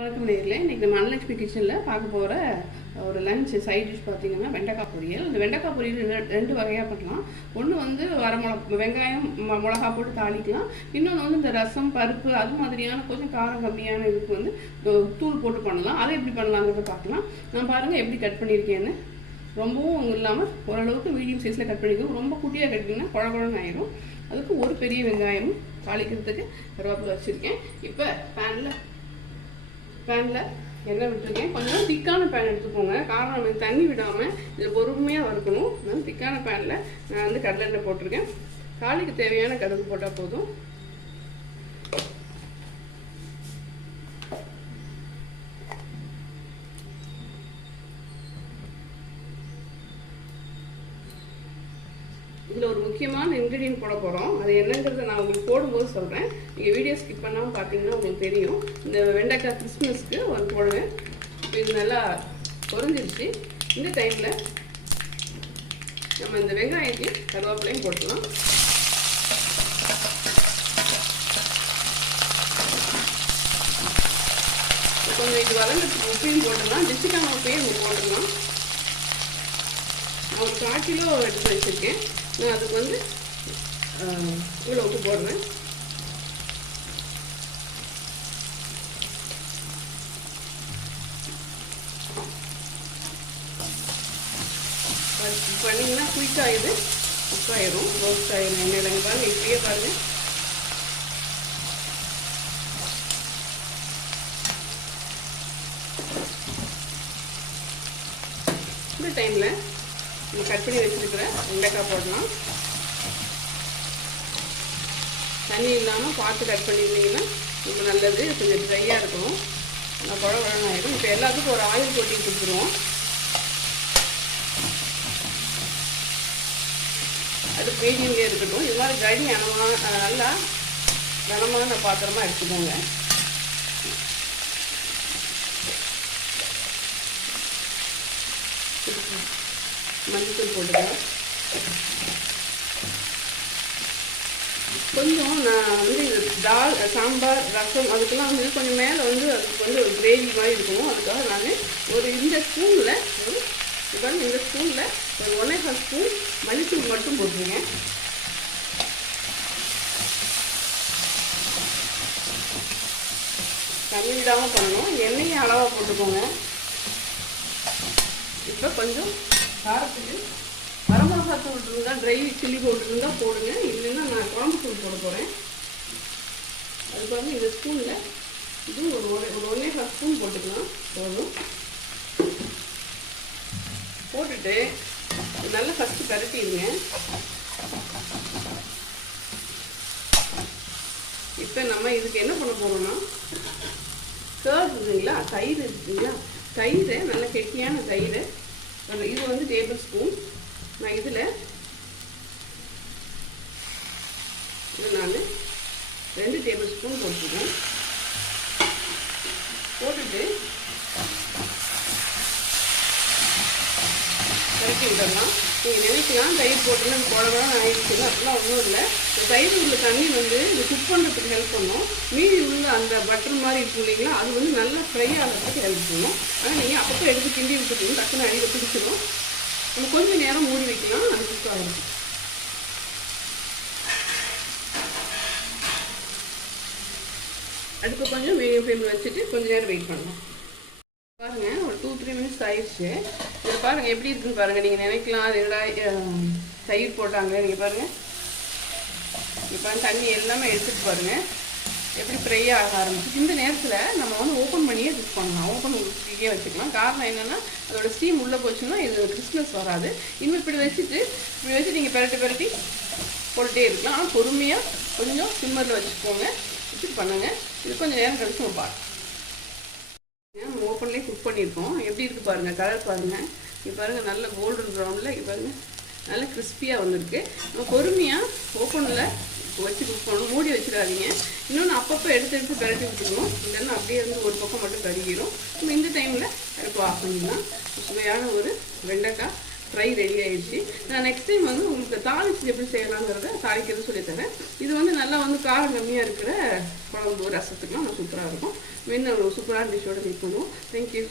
வணக்கம் நேயர்களே, இன்றைக்கி நம்ம அன்னலட்சுமி கிச்சனில் பார்க்க போகிற ஒரு லஞ்ச் சைட் டிஷ் பார்த்திங்கன்னா வெண்டைக்காய் பொரியல். இந்த வெண்டைக்காய் பொரியல் ரெண்டு வகையாக பண்ணலாம். ஒன்று வந்து வெங்காயம் மிளகா போட்டு தாளிக்கலாம். இன்னொன்று வந்து இந்த ரசம் பருப்பு அது மாதிரியான கொஞ்சம் காரம் கம்மியான இதுக்கு வந்து தூள் போட்டு பண்ணலாம். அதை எப்படி பண்ணலாங்கிறத பார்க்கலாம். நான் பாருங்கள் எப்படி கட் பண்ணியிருக்கேன்னு. ரொம்பவும் இல்லாமல் ஓரளவுக்கு மீடியம் சைஸில் கட் பண்ணிக்கணும். ரொம்ப குட்டியாக கட்டிங்கன்னா குழகுழன்னு ஆயிடும். அதுக்கு ஒரு பெரிய வெங்காயமும் தாளிக்கிறதுக்கு கருவேப்பிலை வச்சுருக்கேன். இப்போ பேனில் எண்ணெய் விட்டுருக்கேன். கொஞ்சம் திக்கான பேன் எடுத்துக்கோங்க. காரணம் நமக்கு தண்ணி விடாமல் இதில் பொறுமையாக வறுக்கணும். நான் திக்கான பேனில் நான் வந்து கடலை எண்ணெய் போட்டிருக்கேன். காலைக்கு தேவையான கடுகு போட்டால் போதும். இதில் ஒரு முக்கியமான இன்க்ரீடியன்ட் போட போகிறோம். அது என்னங்கிறத நான் உங்களுக்கு போடும்போது சொல்கிறேன். நீங்கள் வீடியோ ஸ்கிப் பண்ணாமல் பார்த்தீங்கன்னா உங்களுக்கு தெரியும். இந்த வெண்டைக்காய் கிறிஸ்மஸ்க்கு ஒரு போடுவேன். இப்போ இது நல்லா பொரிஞ்சிருச்சு. இந்த டைமில் நம்ம இந்த வெங்காயத்தையும் கருவேப்பிலையும் போட்டுக்கலாம். கொஞ்சம் இது வளர்ந்துட்டு உப்பையும் போட்டுடலாம். டிஸ்டிக்கான உப்பையும் நம்ம போட்டுடலாம். நான் ஒரு 4 கிலோ எடுத்து வச்சுருக்கேன். நான் அதுக்கு வந்து இவ்வளோ உப்பு போடுறேன். பண்ணிங்கன்னா குயிக்காக இது குக் ஆயிரும், ரோஸ்ட் ஆயிரும். எண்ணெயில் பாருங்க, இப்படியே பாருங்க. இந்த டைமில் நம்ம கட் பண்ணி வச்சுருக்கிற வெண்டைக்காய் போடலாம். தண்ணி இல்லாமல் பார்த்து கட் பண்ணியிருந்தீங்கன்னா ரொம்ப நல்லது. கொஞ்சம் ட்ரையாக இருக்கணும், நல்லா குழகுழன்னு ஆகிடும். இப்போ எல்லாத்துக்கும் ஒரு ஆயில் கொட்டி கொடுத்துருவோம். அது மீடியம்லேயே இருக்கட்டும். இது மாதிரி நல்லா கனமான பாத்திரமாக எடுத்துக்கோங்க. மஞ்சள் போட்டுக்கலாம். கொஞ்சம் நான் வந்து இது சாம்பார் ரசம் அதுக்கெல்லாம் வந்து கொஞ்சம் மேலே வந்து அதுக்கு வந்து ஒரு கிரேவி மாதிரி இருக்கணும். அதுக்காக நான் இந்த ஸ்பூனில் ஒரு 1.5 ஸ்பூன் மல்லித்தூள் மட்டும் போட்டுருங்க. தண்ணி விடாமல் பண்ணணும். எண்ணெயை அளவாக போட்டுக்கோங்க. இப்போ கொஞ்சம் காரத்துக்கு வரமிளகாத்தூள் இருந்தால் ட்ரை சில்லி பவுடர் இருந்தால் போடுங்க. இல்லைன்னா நான் குழம்பு தூள் போட போகிறேன். அது பாருங்கள், இந்த ஸ்பூனில் இது ஒரு 1.5 ஸ்பூன் போட்டுக்கலாம். போதும். போட்டுட்டு நல்லா ஃபஸ்ட்டு பரட்டிடுங்க. இப்போ நம்ம இதுக்கு என்ன பண்ண போகிறோம்னா, கர்ட் இருக்குங்களா, தயிர் இருக்குங்களா, தயிரை நல்ல கெட்டியான தயிர். இது வந்து டேபிள் ஸ்பூன். நான் இதில் நான் 2 டேபிள் ஸ்பூன் போட்டுருக்கேன். போட்டுட்டு கரைச்சி விடலாம். நீங்கள் நினைக்கலாம் தயிர் போட்டுன்னா குழம்புலாம் ஆயிடுச்சுன்னா அப்படிலாம் ஒன்றும் இல்லை. இந்த தயிர் உள்ள தண்ணி வந்து இந்த குக் பண்ணுறதுக்கு ஹெல்ப் பண்ணும். மீதி உள்ள அந்த பட்டர் மாதிரி இருக்கும் இல்லைங்களா, அது வந்து நல்லா ஃப்ரை ஆகிறதுக்கு ஹெல்ப் பண்ணும். ஆனால் நீங்கள் அப்பப்போ எடுத்து கிண்டி விட்டுக்கணும். டக்குன்னு அடியில் பிடிச்சிடும். நம்ம கொஞ்சம் நேரம் மூடி வைக்கலாம். அது குக் ஆகிடும். அடுப்பு கொஞ்சம் மீடியம் ஃப்ளேமில் வச்சுட்டு கொஞ்சம் நேரம் வெயிட் பண்ணலாம். பாருங்கள், ஒரு 2-3 மினிட்ஸ் ஆயிடுச்சு. இதில் பாருங்கள் எப்படி இருக்குன்னு பாருங்கள். நீங்கள் நினைக்கலாம் அது தயிர் போட்டாங்க. நீங்கள் பாருங்கள், இப்போ தண்ணி எல்லாமே எடுத்துகிட்டு பாருங்கள் எப்படி ஃப்ரை ஆக ஆரம்பிச்சு. இந்த நேரத்தில் நம்ம வந்து ஓப்பன் பண்ணியே குக் பண்ணலாம். ஓப்பன் குக்கியே வச்சுக்கலாம். காரணம் என்னென்னா, அதோட ஸ்டீம் உள்ளே போச்சுன்னா இது கிறிஸ்மஸ் வராது. இன்னும் இப்படி வச்சு நீங்கள் பெரட்டி போட்டுகிட்டே இருக்கலாம். ஆனால் பொறுமையாக கொஞ்சம் சிம்மரில் வச்சுக்கோங்க. வச்சுட்டு பண்ணுங்கள். இது கொஞ்சம் நேரம் கழிச்சு நம்ம பார்க்கலாம். நம்ம ஓப்பன்லேயே குக் பண்ணியிருக்கோம். எப்படி இருக்குது பாருங்கள், கலர் பாருங்கள். இங்கே பாருங்கள், நல்ல கோல்டன் ப்ரௌனில் இங்கே பாருங்கள் நல்ல கிறிஸ்பியாக வந்திருக்கு. நம்ம பொறுமையாக ஓப்பனில் வச்சு குக் பண்ணணும். மூடி வச்சிடாதீங்க. இன்னொன்று அப்பப்போ எடுத்து பெரட்டி விட்டுக்கணும். இல்லைன்னா அப்படியே வந்து ஒரு பக்கம் மட்டும் கருகிடும். நம்ம இந்த டைமில் அடுப்பு ஆஃப் பண்ணிடலாம். சுவையான ஒரு வெண்டைக்காய் ஃப்ரை ரெடி ஆயிடுச்சு. நான் நெக்ஸ்ட் டைம் வந்து உங்களுக்கு தாளிச்சு எப்படி செய்யலாங்கிறத தாளிக்கிறது சொல்லித்தரேன். இது வந்து நல்லா வந்து காரம் கம்மியாக இருக்கிற குழம்பு ரசத்துக்குலாம் சூப்பராக இருக்கும். இன்னும் ஒரு சூப்பரான டிஷ்ஷோட மீட் பண்ணுவோம். தேங்க்யூ.